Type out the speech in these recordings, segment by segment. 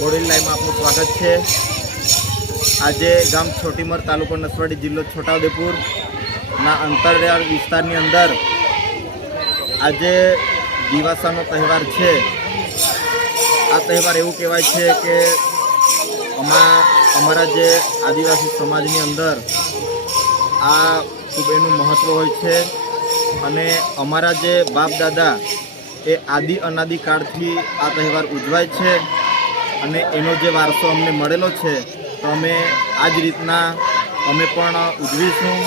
બોડેલી લાઈવમાં આપનું સ્વાગત છે. આજે ગામ છોટીમર તાલુકો નસવાડી જિલ્લો છોટાઉદેપુરના અંતરિયાળ વિસ્તારની અંદર આજે દિવાસાનો તહેવાર છે. આ તહેવાર એવું કહેવાય છે કે અમા, અમારા જે આદિવાસી સમાજની અંદર આ ખૂબ મહત્ત્વ હોય છે અને અમારા જે બાપ દાદા એ આદિ અનાદિ કાળથી આ તહેવાર ઉજવાય છે. અને એનો જે વારસો અમને મળેલો છે, તો અમે આ જ રીતના અમે પણ ઉજવીશું.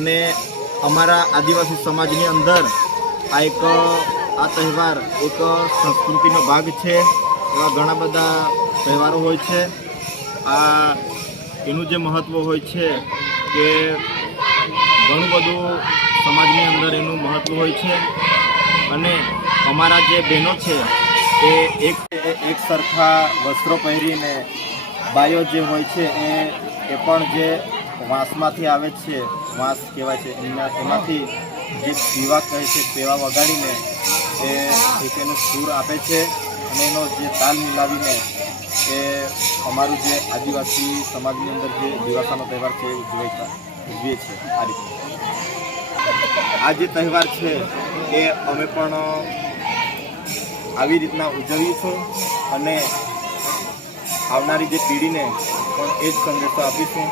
અને અમારા આદિવાસી સમાજની અંદર આ એક, આ તહેવાર એક સંસ્કૃતિનો ભાગ છે, એવા ઘણા બધા તહેવારો હોય છે. આ એનું જે મહત્ત્વ હોય છે કે ઘણું બધું સમાજની અંદર એનું મહત્ત્વ હોય છે. અને અમારા જે બહેનો છે એ એક એક સરખા વસ્ત્રો પહેરીને બાયો જે હોય છે એ એ પણ જે વાંસમાંથી આવે છે. વાંસ કહેવાય છે. એમના એમાંથી જે પીવા કહે છે, પેવા વગાડીને એ એનો સૂર આપે છે અને એનો જે તાલ મિલાવીને એ અમારું જે આદિવાસી સમાજની અંદર જે દિવાસાનો તહેવાર છે, એ ઉજવે ઉજવીએ છીએ આ રીતે. આ જે તહેવાર છે, એ અમે પણ આવી રીતના ઉજવીશું અને આવનારી જે પેઢીને પણ એ જ સંદેશો આપીશું.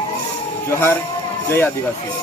જોહાર, જય આદિવાસી.